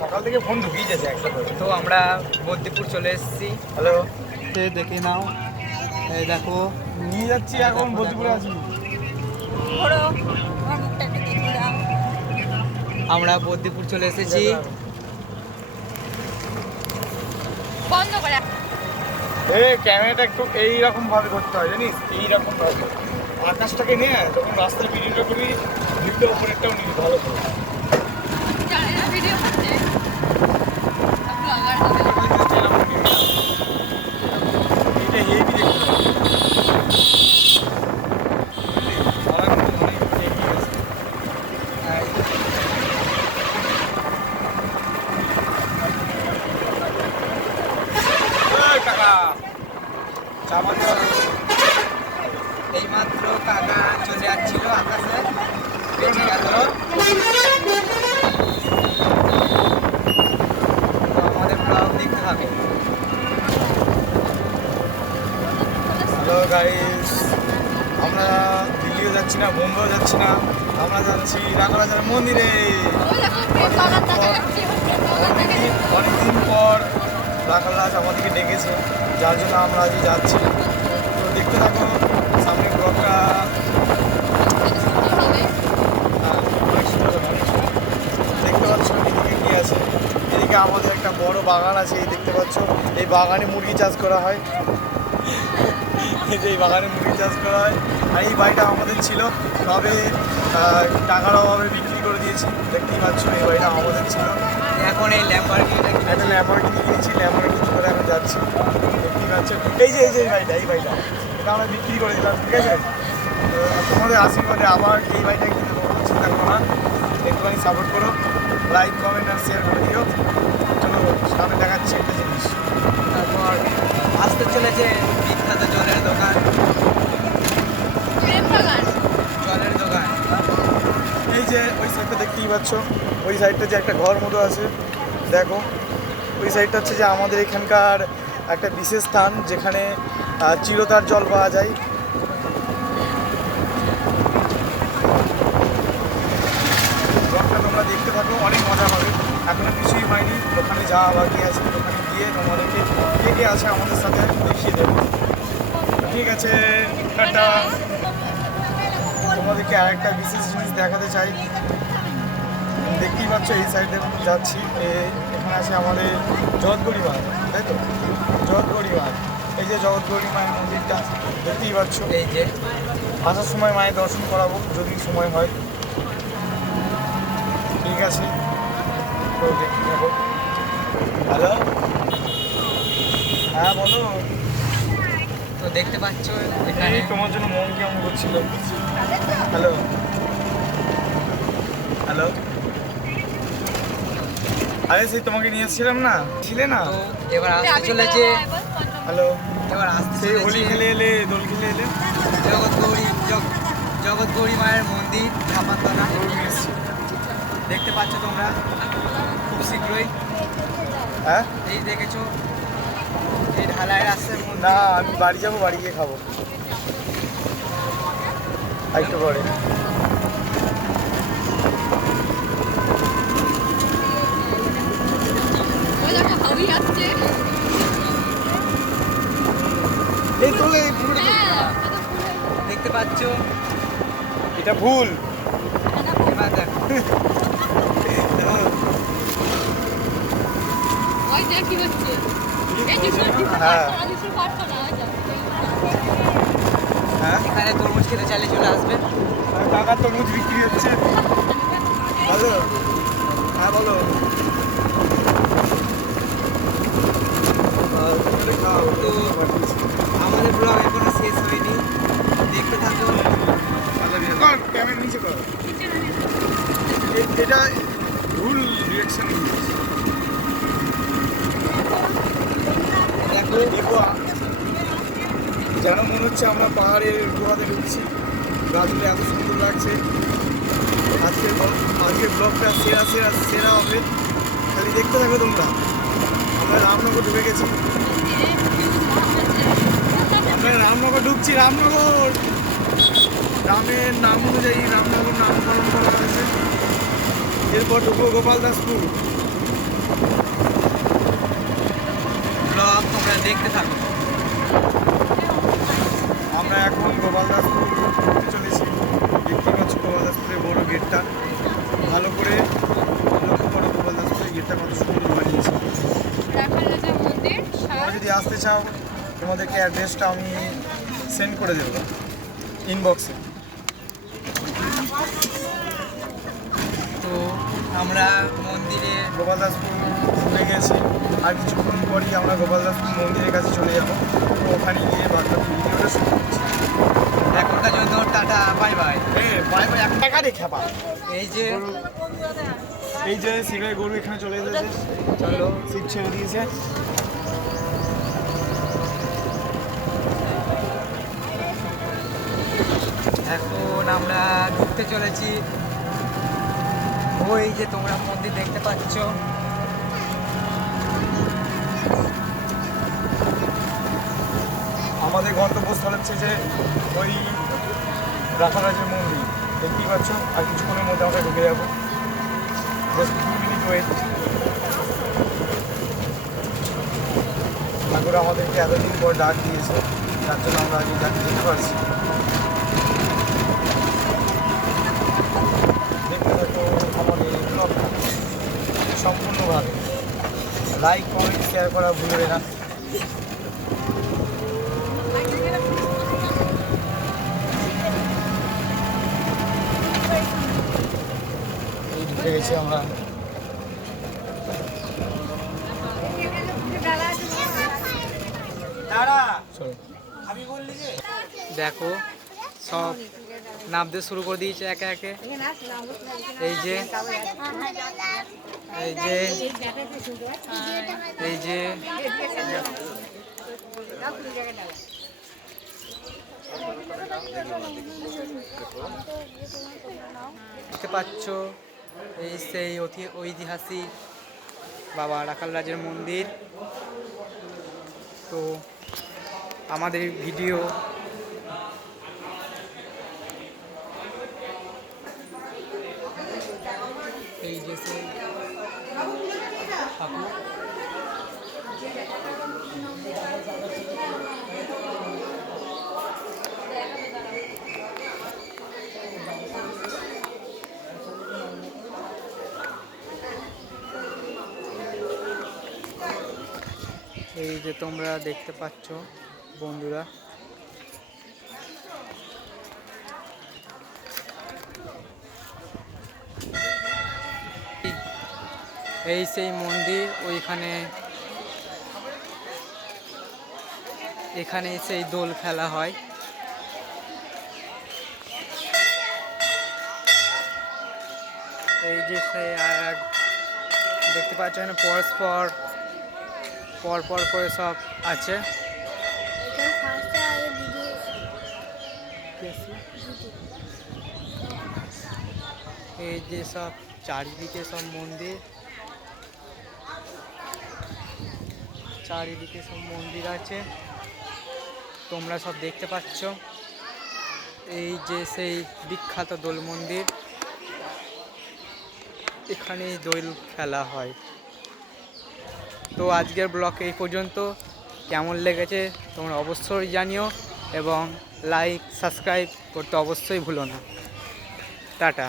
সকাল থেকে ফোন ঢুকিয়ে যাচ্ছে একটা করে। তো আমরা বদ্দিপুর চলে এসেছি। হ্যালো, দেখে নাও, এই দেখো নিয়ে যাচ্ছি এখন বদ্দিপুরে আছি। আমরা বদ্দিপুর চলে এসেছি। বন্ধ করে ক্যামেরাটা একটু এইরকম ভাবে ধরতে হয় জানিস, এইরকম ভাবে আকাশটাকে নিয়ে যখন রাস্তায় ভিডিওটা করবি, ভিডিও ওপরেরটাও নিবি ভালো করে। জানি না ভিডিও করতে ব্লগার হবে। এটা হেভি দেখতে হবে। আমার কিন্তু অনেক এগিয়ে গেছে। এই কাকা, চাপা দেওয়া হয়েছে। এইমাত্র কাকা চলে যাচ্ছিল আকাশে, বেঁচে গেল। তো আমাদের ব্লগ দেখতে হবে। হ্যালো গাইস, আমরা দিল্লিও যাচ্ছি না, বোম্বেও যাচ্ছি না, আমরা যাচ্ছি রাখারাজার মন্দিরে। ওই দেখো ব্লগার দেখা যাচ্ছে অনেকদিন পর রাখারাজ আমাদেরকে ডেকেছে, যার জন্য আমরা আজকে যাচ্ছি। তো দেখতে থাকো সামনে ব্লগটা। হবে। হ্যাঁ, অনেক সুন্দর হবে, অনেক সুন্দর। দেখতে পাচ্ছ এদিকে কি আছে, এদিকে আমাদের একটা বড় বাগান আছে। এই দেখতে পাচ্ছ, এই বাগানে মুরগি চাষ করা হয়। এই যে এই বাগানে মুরগি চাষ করা হয়। আর এই বাড়িটা আমাদের ছিল, তবে টাকার অভাবে বিক্রি করে দিয়েছি। দেখতেই পাচ্ছ এই বাড়িটা আমাদের ছিল। এখন এই ল্যাম্বরগিনিটা একটা ল্যাম্বরগিনি কিনেছি, ল্যাম্বরগিনি করে এখন যাচ্ছি। দেখতেই পাচ্ছ এই যে এই বাড়িটা, এই বাড়িটা এটা আমরা বিক্রি করে দিলাম, ঠিক আছে। তো তোমাদের আশীর্বাদে আবার এই বাড়িটা কিনে দেবো, চিন্তা করো না। একটুখানি সাপোর্ট করো, লাইক কমেন্ট আর শেয়ার করে দিও। চলো সামনে দেখাচ্ছি একটা জিনিস। তারপর আসতে চলেছে বিখ্যাত জলের দোকান। প্রেম বাগান। জলের দোকান এই যে ওই সাইডটা দেখতেই পাচ্ছ, ওই সাইডটা যে একটা ঘর মতো আছে, দেখো ওই সাইডটা হচ্ছে যে আমাদের এখানকার একটা বিশেষ স্থান, যেখানে চিরতার জল পাওয়া যায়। ব্লগটা তোমরা দেখতে থাকো, অনেক মজা হবে। এখনো কিছুই হয়নি, ওখানে যাওয়া বাকি আছে, ওখানে গিয়ে তোমাদেরকে কে কে আছে আমাদের সাথে দেখিয়ে দেবো। ঠিক আছে, টাটা। তোমাদেরকে আরেকটা বিশেষ জিনিস দেখাতে চাই। দেখতেই পাচ্ছ এই সাইডে যাচ্ছি, এখানে আছে আমাদের জগৎগৌরী মা, তাই তো? জগৎগৌরী মা, এই যে জগৎগৌরী মায়ের মন্দিরটা দেখতেই পাচ্ছ। এই যে আসার সময় মায়ের দর্শন করাবো যদি সময় হয়, ঠিক আছে। তো দেখতে থাকো। হ্যালো, হ্যাঁ বলো। তো দেখতে পাচ্ছ এখানে এই তোমার জন্য মন কেমন করছিল। হ্যালো, হ্যালো, আরে সেই তোমাকে নিয়ে এসেছিলাম না, ছিলে না? তো এবার আসতে চলেছে, হ্যালো, এবার আসতে সেই হোলি চলেছে খেলে এলে, দোল খেলে এলে। জগৎগৌরী মায়ের মন্দির ঝাপাতলা। দেখতে পাচ্ছ তোমরা খুব শীঘ্রই। হ্যাঁ, এই দেখেছো এই ঢালাই রাস্তার মধ্যে। না আমি বাড়ি যাবো, বাড়ি গিয়ে খাবো একটু পরে। ওই দেখো ভাবি আসছে। এই তোলে এই ফুলটা তোলে। হ্যাঁ, দেখতে পাচ্ছ এটা ভুল। এবার দেখো ওই দেখ কি হচ্ছে। এই ডিসেল হ্যাঁ পারতো না যা। হ্যাঁ, এখানে তরমুজ খেতে চাইলে চলে আসবে। টাকা তরমুজ বিক্রি হচ্ছে। ভালো, হ্যাঁ বলো। খাও তো আমাদের ব্লগ এখনো শেষ হয়নি, দেখতে থাকো। কর ক্যামেরা নিচে কর। এটা ভুল রিয়াকশন। দেখো দেখো যেন মনে হচ্ছে আমরা পাহাড়ের গুহাতে ঢুকছি। গাছগুলো এত সুন্দর লাগছে। আজকের ব্লগটা সেরা হবে। খালি দেখতে থাকো তোমরা। আমরা রামনগর ঢুকে গেছি, আমরা রামনগর ঢুকছি। রামনগর রামের নাম অনুযায়ী রামনগর নামকরণ করা হয়েছে। এরপর ঢুকবো গোপালদাসপুর। দেখতে থাকুন। আমরা এখন গোপালদাসপুর ঘুরতে চলেছি। দেখতে পাচ্ছি গোপালদাসপুরের বড় গেটটা, ভালো করে লক্ষ্য করো গোপালদাসপুরের গেটটা কত সুন্দর বানিয়েছে। রাখাল রাজার মন্দির তোমরা যদি আসতে চাও তোমাদেরকে অ্যাড্রেসটা আমি সেন্ড করে দেবো ইনবক্সে। তো আমরা মন্দিরে গোপালদাসপুর ঘুরে গেছি, আর কিছুক্ষণ পরই আমরা গোপালদাসপুর মন্দিরের কাছে চলে যাবো। তো ওখানে গিয়ে বাকি ভিডিওটা শুরু করছি। এখনকার জন্য tata, bye bye. Bye bye, 1 টাকা রেখে পা। এই যে শিবের গরু এখানে চলে এসেছে, চলো শিব ছেড়ে দিয়েছে। এখন আমরা ঢুকতে চলেছি। ওই যে তোমরা মন্দির দেখতে পাচ্ছ, আমাদের গন্তব্যস্থল হচ্ছে যে ওই রাখারাজের মন্দির দেখতেই পাচ্ছ। আর কিছুক্ষণের মধ্যে আমরা ঢুকে যাবো, 2 মিনিট ওয়েট। ঠাকুর আমাদেরকে এতদিন পর ডাক দিয়েছে, তার জন্য আমরা আগে যেতে পারছি। দেখতে থাকো আমাদের ব্লগটা সম্পূর্ণভাবে। লাইক, কমেন্ট, শেয়ার করা ভুলবে না। এই ঢুকে গেছি আমরা। চলো। দেখো সব নামতে শুরু করে দিয়েছে একে একে। এই যে এই যে এই যে দেখতে পাচ্ছ, এই সেই ঐতিহাসিক বাবা রাখাল রাজের মন্দির। তো আমাদের ভিডিও এই যে সেই ঠাকুর। এই যে তোমরা দেখতে পাচ্ছ বন্ধুরা, এই সেই মন্দির। ওইখানে এখানে সেই দোল খেলা হয়। এই যে সেই এক দেখতে পাচ্ছ এখানে পরস্পর পর পর করে সব আছে। এই যে সব চারিদিকে সব মন্দির, চারিদিকে সব মন্দির আছে, তোমরা সব দেখতে পাচ্ছ। এই যে সেই বিখ্যাত দোল মন্দির, এখানে দোল খেলা হয়। তো আজকের ব্লগ এই পর্যন্ত। কেমন লেগেছে তোমরা অবশ্যই জানিও, এবং লাইক সাবস্ক্রাইব করতে অবশ্যই ভুলো না। টাটা।